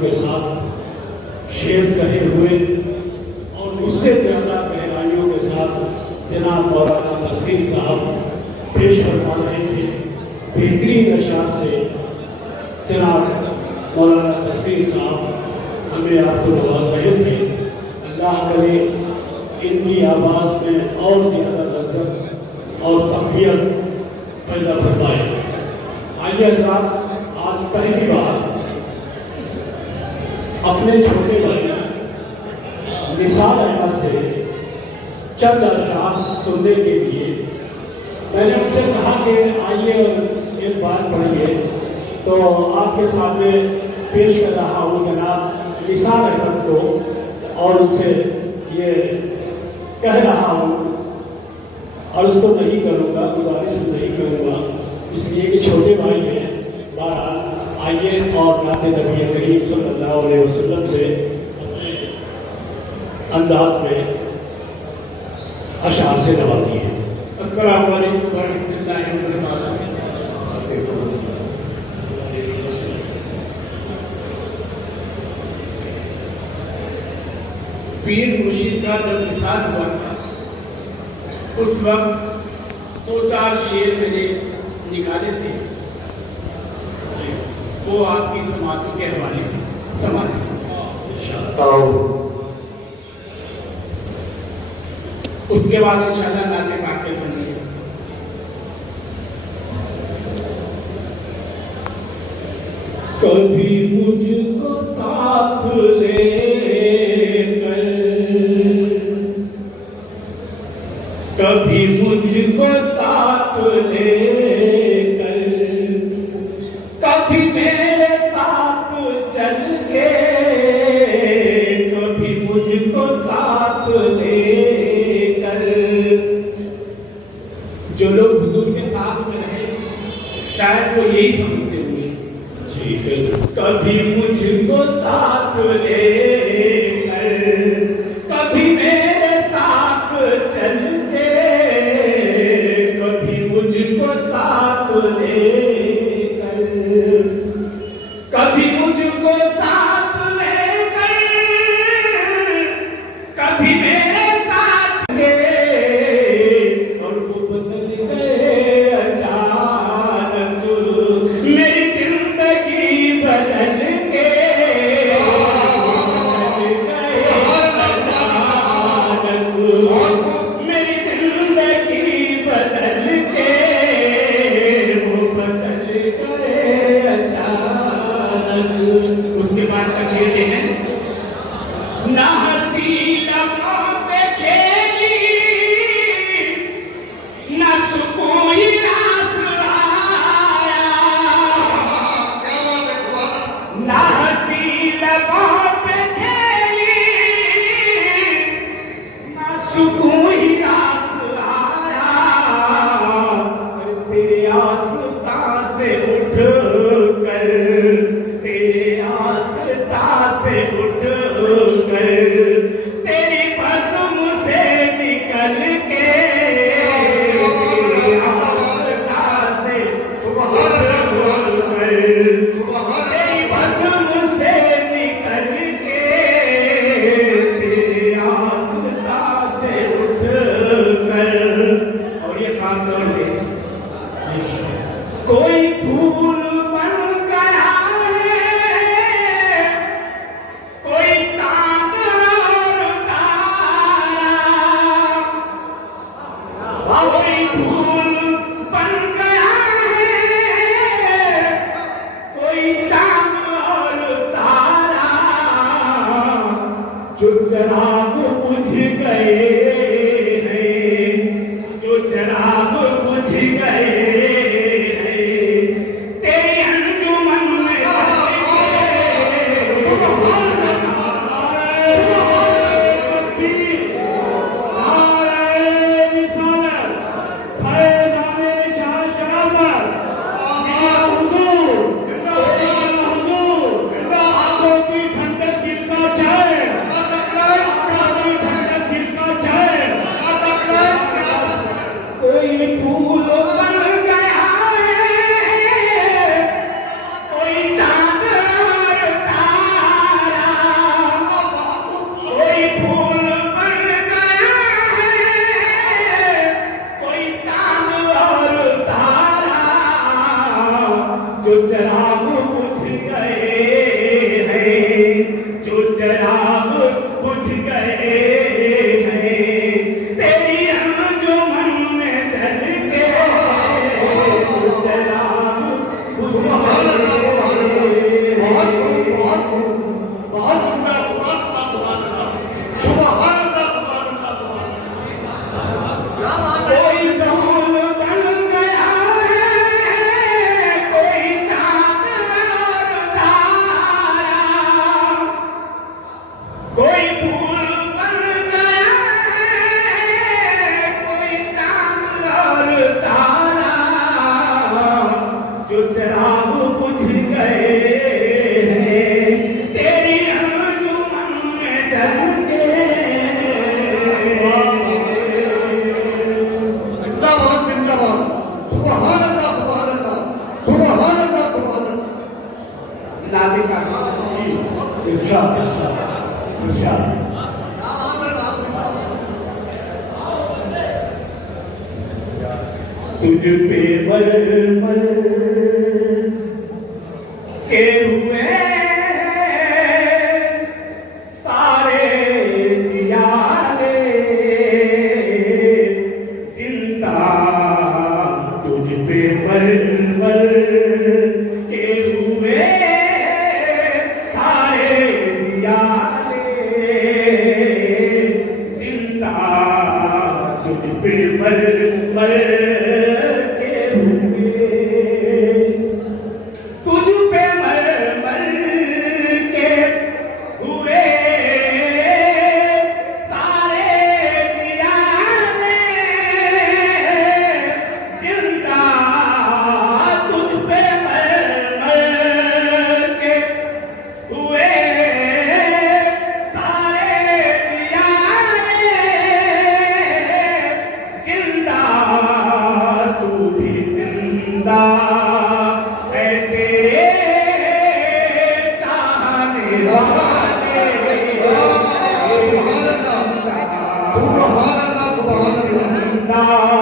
के साथ शेर कहे हुए और उससे ज़्यादा गहराइयों के साथ जनाब मौलाना तस्कीर साहब पेश फरमा रहे थे। बेहतरीन अशार से जनाब मौलाना तस्कीर साहब हमें आपको नवाज रहे थे। अल्लाह करे इनकी आवाज़ में और ज़्यादा लज़्ज़त और तक़वियत पैदा फरमाए। आइए हज़रात, आज पहली बार अपने छोटे भाई निसार अहमद से चंद अशार सुनने के लिए मैंने उनसे कहा कि आइए और एक बात पढ़िए, तो आपके सामने पेश कर रहा हूँ जनाब निसार अहमद को और उनसे ये कह रहा हूँ, अर्ज़ तो नहीं करूँगा, गुजारिश नहीं करूँगा, इसलिए कि छोटे भाई हैं। बहरहाल आइए और नाते नबी करीम सल्लल्लाहु अलैहि वसल्लम से अपने अंदाज में अशार से नवाजिए। अस्सलामु अलैकुम व रहमतुल्लाहि व बरकातहू। पीर मुर्शिद का जब विसाल हुआ था उस वक्त 2-4 शेर मैंने निकाले थे, वो आपकी समाधि के हवाले समाधि। उसके बाद इंशाअल्लाह नाते पाक के पहुंचे। कभी मुझको साथ ले कर, कभी मुझको साथ ले कर, कभी मेरे साथ चल के, कभी मुझको साथ ले कर। जो लोग हुजूर के साथ में रहे शायद वो यही समझते होंगे। कभी मुझको साथ ले कर, कभी मेरे साथ चल के, कभी मुझको साथ ले कर, कभी मुझको साथ ले कर, कभी मेरे साथ गए और वो बदल गए अचानक, मेरी जिंदगी बदल के बदल गए अचानक, मेरी जिंदगी बदल के वो बदल गए अचानक। उसके बाद का शेर ये है, ना हंसी लबों पे खेली, ना सुकून ही रास आया, ना हंसी लबों पे खेली, ना सुकून ही रास आया, तेरे आस्था से उठ कर, तेरे आस्था से उठ कर, तेरी बज़्म से निकल के, तेरी आस्था से उठ कर, तेरी बज़्म से निकल के, तेरी आस्था से उठ कर। और ये खास तौर से कोई फूल बन गया है, कोई चांद और तारा, कोई फूल बन गया है, कोई चांद और तारा, जो चराग बुझ गए हैं, जो चराग बुझ गए हैं, तेरी अंजुमन में ठंडक दिल का चाय नाते का इरशाद इरशाद इरशाद। तुझ पे मर के हुए सारे जियारे जिंदा, तुझ पे मर के हुए सारे जियारे जिंदा, तुझ पे मर सुभान अल्लाह सुभान अल्लाह।